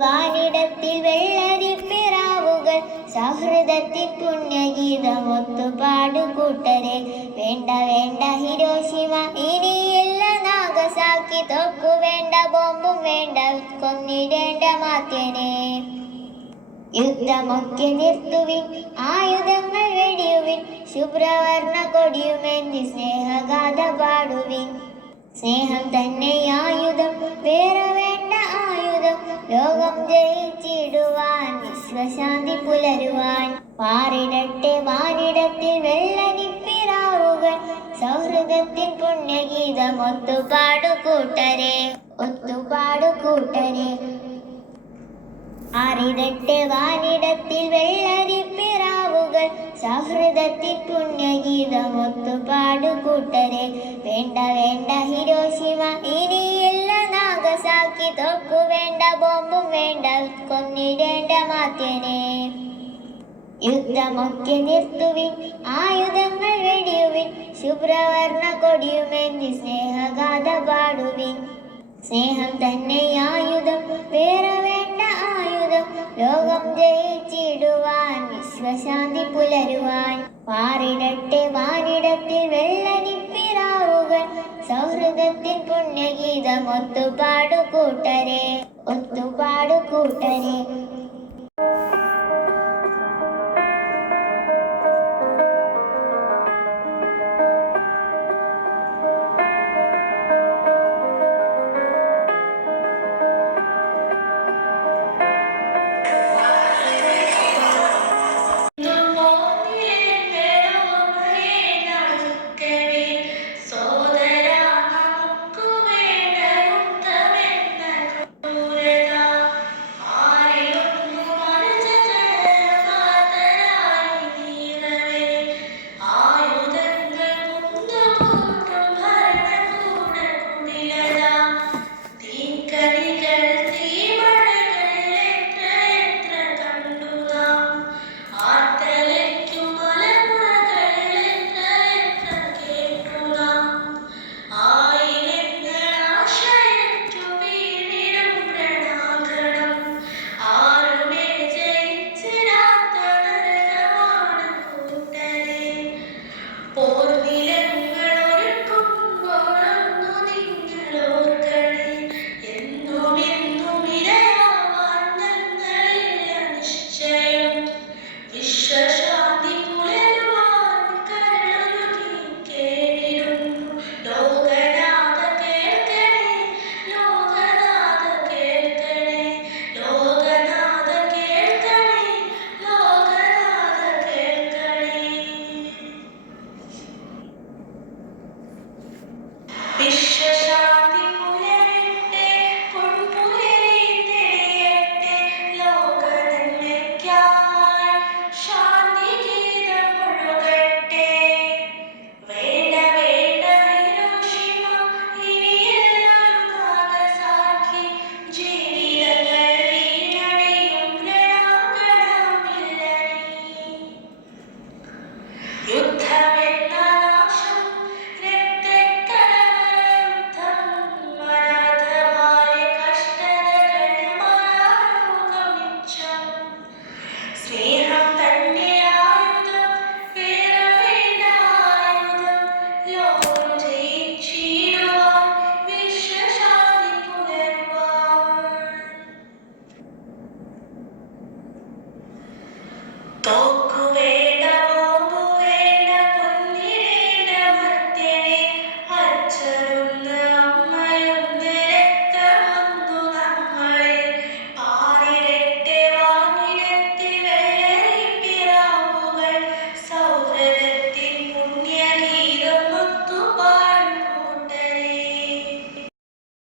വാനിടത്തിൽ വെള്ളരിപ്പിറാവുകൾ സൗഹൃദത്തിൽ പുണ്യഗീതം ഒത്തുപാടു കൂട്ടരെ. വേണ്ട വേണ്ട ഹിരോഷിമ ഇനിയില്ല നാഗസാക്കി, തോക്കു വേണ്ട ബോംബും വേണ്ട കൊന്നിടേണ്ട മാത്യനെ. യുദ്ധമൊക്കെ നിർത്തുവിൻ, ആയുധങ്ങൾ വെടിയുവിൻ, ശുഭ്രവർണ്ണ കൊടിയുമെന്നി സ്നേഹഗാഥ പാടുവിൻ. സ്നേഹം തന്നെ ആയുധം, വേറെ വേണ്ട ആയുധം, ലോകം ജയിച്ചിടുവാൻ വിശ്വശാന്തി പുലരുവാൻ. പാറിടട്ടെ വാനിടത്തിൽ വെള്ളരിപ്പിറാവുകൾ സൗഹൃദത്തിൽ പുണ്യഗീതം ഒത്തുപാടു കൂട്ടരെ, ഒത്തുപാടു കൂട്ടരെ. ആറിടട്ടെ വാനിടത്തിൽ വെള്ളരിപ്പിറാവുകൾ സൗഹൃദത്തിൽ പുണ്യഗീതം ഒത്തുപാടു കൂട്ടരെ. വേണ്ട വേണ്ട ഹിരോഷിമ ഇനിയില്ല നാഗസാക്കി, തോക്കു വേണ്ട ബോംബും വേണ്ട കൊന്നിടേണ്ട മാത്യനെ. യുദ്ധമൊക്കെ നിർത്തുവിൻ, ആയുധങ്ങൾ വെടിയുവിൻ, ശുഭ്രവർണ്ണ കൊടിയുമെന്നി സ്നേഹഗാഥ പാടുവിൻ. സ്നേഹം തന്നെ ആയുധം, വേറെ വേണ്ട ആയുധം, ലോകം ജയിച്ചിടുവാൻ വിശ്വശാന്തി പുലരുവാൻ. പാറിടട്ടെ വാനിടത്തിൽ വെള്ളരിപ്പിറാവുകൾ സൗഹൃദത്തിൽ പുണ്യഗീതം ഒത്തുപാടു കൂട്ടരെ, ഒത്തുപാടു കൂട്ടരെ.